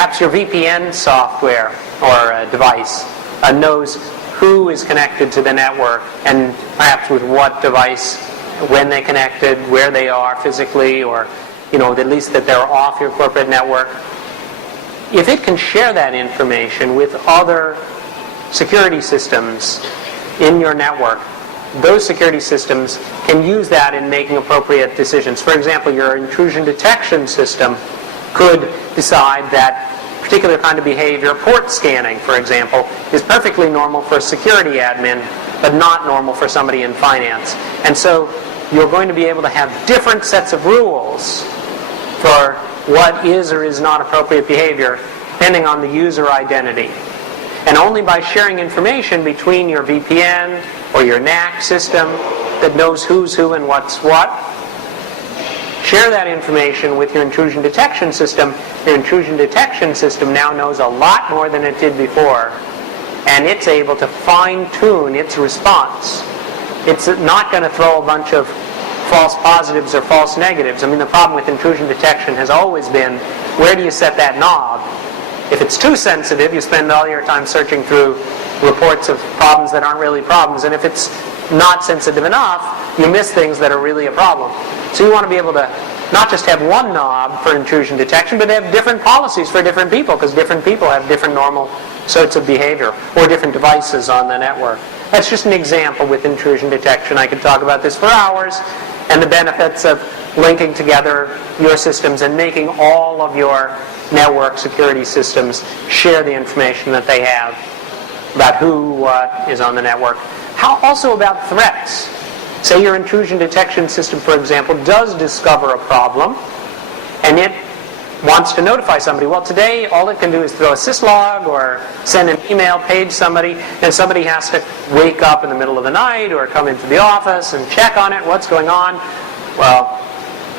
Perhaps your VPN software or device knows who is connected to the network, and perhaps with what device, when they connected, where they are physically, or at least that they're off your corporate network. If it can share that information with other security systems in your network, those security systems can use that in making appropriate decisions. For example, your intrusion detection system could decide that particular kind of behavior, port scanning, for example, is perfectly normal for a security admin, but not normal for somebody in finance. And so you're going to be able to have different sets of rules for what is or is not appropriate behavior, depending on the user identity. And only by sharing information between your VPN or your NAC system that knows who's who and what's what, share that information with your intrusion detection system. Your intrusion detection system now knows a lot more than it did before, and it's able to fine-tune its response. It's not going to throw a bunch of false positives or false negatives. I mean, the problem with intrusion detection has always been, where do you set that knob? If it's too sensitive, you spend all your time searching through reports of problems that aren't really problems. And if it's not sensitive enough, you miss things that are really a problem. So you want to be able to not just have one knob for intrusion detection, but have different policies for different people, because different people have different normal sorts of behavior, or different devices on the network. That's just an example with intrusion detection. I could talk about this for hours, and the benefits of linking together your systems and making all of your network security systems share the information that they have about who, what is on the network. Also about threats. Say your intrusion detection system, for example, does discover a problem, and it wants to notify somebody. Well, today all it can do is throw a syslog or send an email, page somebody, and somebody has to wake up in the middle of the night or come into the office and check on it, what's going on. Well,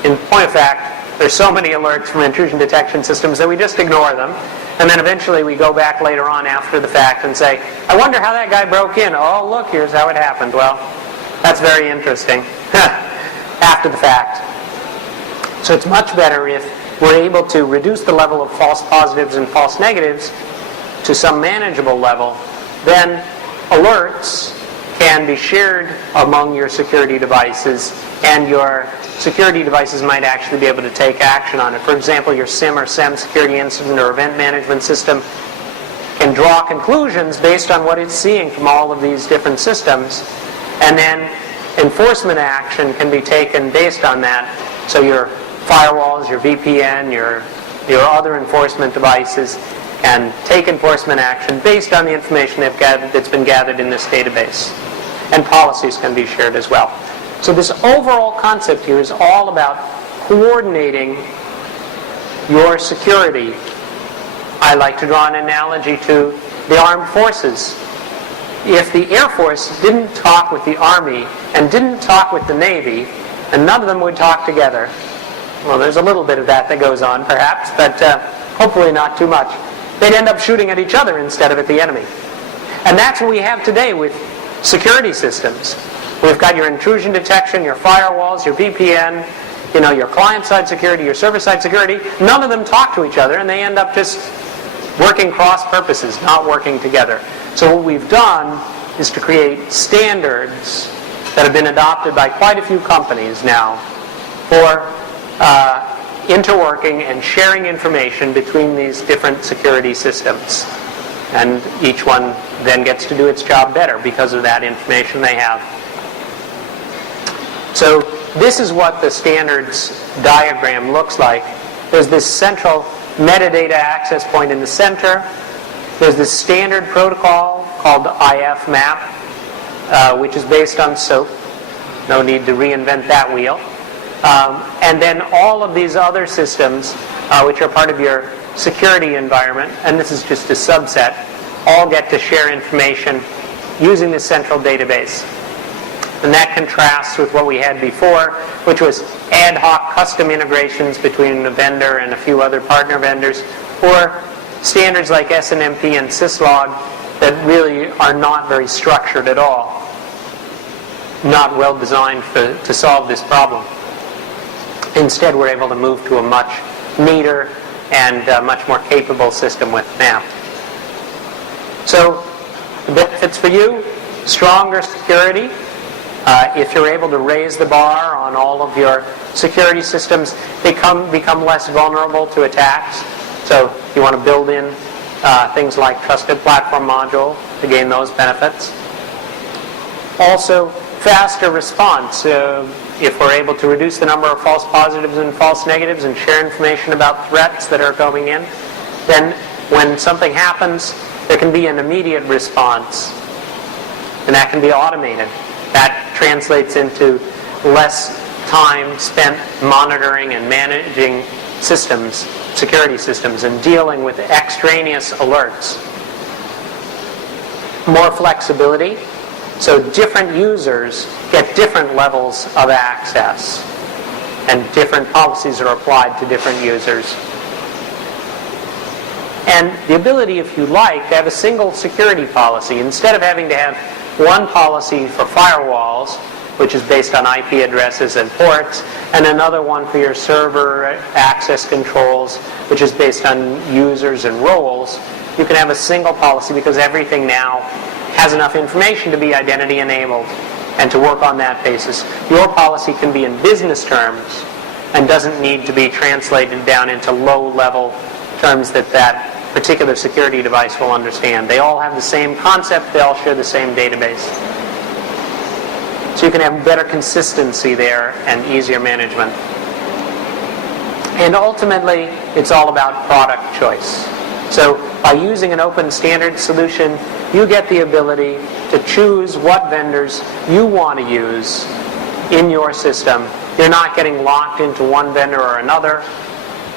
in point of fact, there's so many alerts from intrusion detection systems that we just ignore them, and then eventually we go back later on after the fact and say, I wonder how that guy broke in. Oh, look, here's how it happened. Well, that's very interesting. After the fact. So it's much better if we're able to reduce the level of false positives and false negatives to some manageable level. Then alerts can be shared among your security devices, and your security devices might actually be able to take action on it. For example, your SIM or SEM security incident or event management system can draw conclusions based on what it's seeing from all of these different systems, and then enforcement action can be taken based on that. So your firewalls, your VPN, your other enforcement devices can take enforcement action based on the information that's been gathered in this database. And policies can be shared as well. So this overall concept here is all about coordinating your security. I like to draw an analogy to the armed forces. If the Air Force didn't talk with the Army and didn't talk with the Navy, and none of them would talk together, well, there's a little bit of that goes on, perhaps, but hopefully not too much. They'd end up shooting at each other instead of at the enemy. And that's what we have today with security systems. We've got your intrusion detection, your firewalls, your VPN, your client-side security, your server-side security. None of them talk to each other, and they end up just working cross purposes, not working together. So what we've done is to create standards that have been adopted by quite a few companies now for interworking and sharing information between these different security systems. And each one then gets to do its job better because of that information they have. So this is what the standards diagram looks like. There's this central metadata access point in the center. There's this standard protocol called IF-MAP, which is based on SOAP. No need to reinvent that wheel. And then all of these other systems, which are part of your security environment, and this is just a subset, all get to share information using this central database. And that contrasts with what we had before, which was ad hoc custom integrations between a vendor and a few other partner vendors, or standards like SNMP and syslog that really are not very structured at all, not well designed to solve this problem. Instead, we're able to move to a much neater, and a much more capable system with now. So the benefits for you: stronger security. If you're able to raise the bar on all of your security systems, they become less vulnerable to attacks. So you want to build in things like Trusted Platform Module to gain those benefits. Also, faster response. If we're able to reduce the number of false positives and false negatives and share information about threats that are going in, then when something happens, there can be an immediate response, and that can be automated. That translates into less time spent monitoring and managing systems, security systems, and dealing with extraneous alerts. More flexibility, so different users get different levels of access, and different policies are applied to different users. And the ability, if you like, to have a single security policy, instead of having to have one policy for firewalls, which is based on IP addresses and ports, and another one for your server access controls, which is based on users and roles. You can have a single policy because everything now has enough information to be identity enabled and to work on that basis. Your policy can be in business terms and doesn't need to be translated down into low-level terms that particular security device will understand. They all have the same concept, they all share the same database. So you can have better consistency there and easier management. And ultimately, it's all about product choice. So by using an open standard solution, you get the ability to choose what vendors you want to use in your system. You're not getting locked into one vendor or another.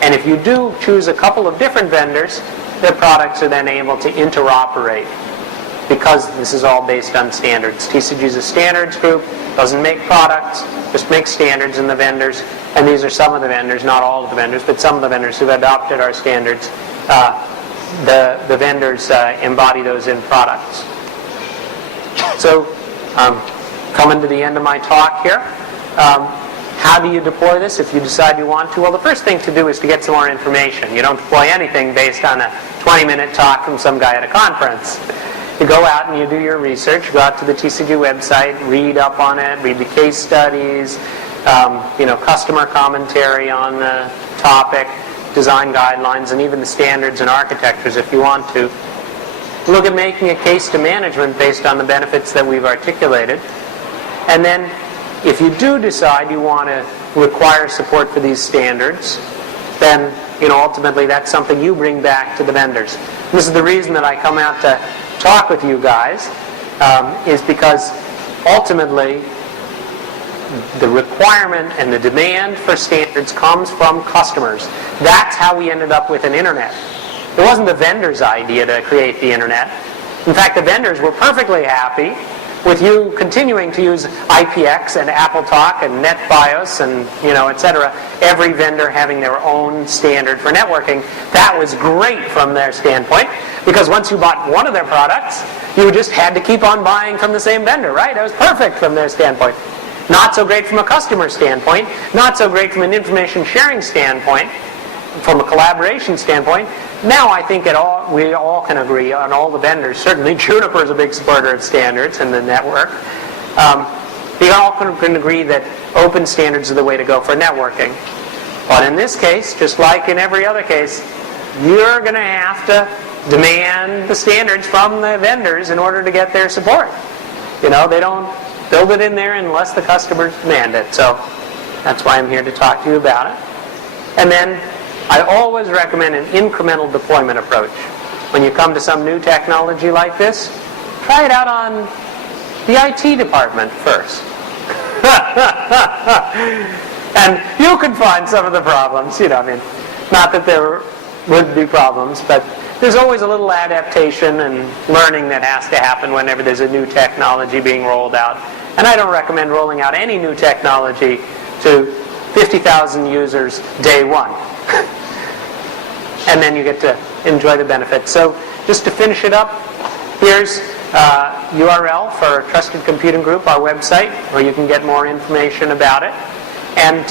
And if you do choose a couple of different vendors, their products are then able to interoperate because this is all based on standards. TCG is a standards group, doesn't make products, just makes standards in the vendors. And these are some of the vendors, not all of the vendors, but some of the vendors who've adopted our standards. The vendors embody those in products. So, coming to the end of my talk here. How do you deploy this if you decide you want to? Well, the first thing to do is to get some more information. You don't deploy anything based on a 20-minute talk from some guy at a conference. You go out and you do your research. Go out to the TCG website, read up on it, read the case studies, customer commentary on the topic, design guidelines, and even the standards and architectures if you want to. Look at making a case to management based on the benefits that we've articulated. And then if you do decide you want to require support for these standards, then ultimately that's something you bring back to the vendors. This is the reason that I come out to talk with you guys, is because ultimately the requirement and the demand for standards comes from customers. That's how we ended up with an internet. It wasn't the vendor's idea to create the internet. In fact, the vendors were perfectly happy with you continuing to use IPX and AppleTalk and NetBIOS and etc. Every vendor having their own standard for networking. That was great from their standpoint, because once you bought one of their products, you just had to keep on buying from the same vendor, right? It was perfect from their standpoint. Not so great from a customer standpoint, not so great from an information sharing standpoint, from a collaboration standpoint. Now I think we all can agree on all the vendors. Certainly Juniper is a big supporter of standards and the network. We all can agree that open standards are the way to go for networking. But in this case, just like in every other case, you're going to have to demand the standards from the vendors in order to get their support. They don't build it in there unless the customers demand it. So that's why I'm here to talk to you about it. And then I always recommend an incremental deployment approach. When you come to some new technology like this, try it out on the IT department first. And you can find some of the problems, not that there would be problems, but there's always a little adaptation and learning that has to happen whenever there's a new technology being rolled out. And I don't recommend rolling out any new technology to 50,000 users day one. And then you get to enjoy the benefits. So just to finish it up, here's URL for Trusted Computing Group, our website, where you can get more information about it. And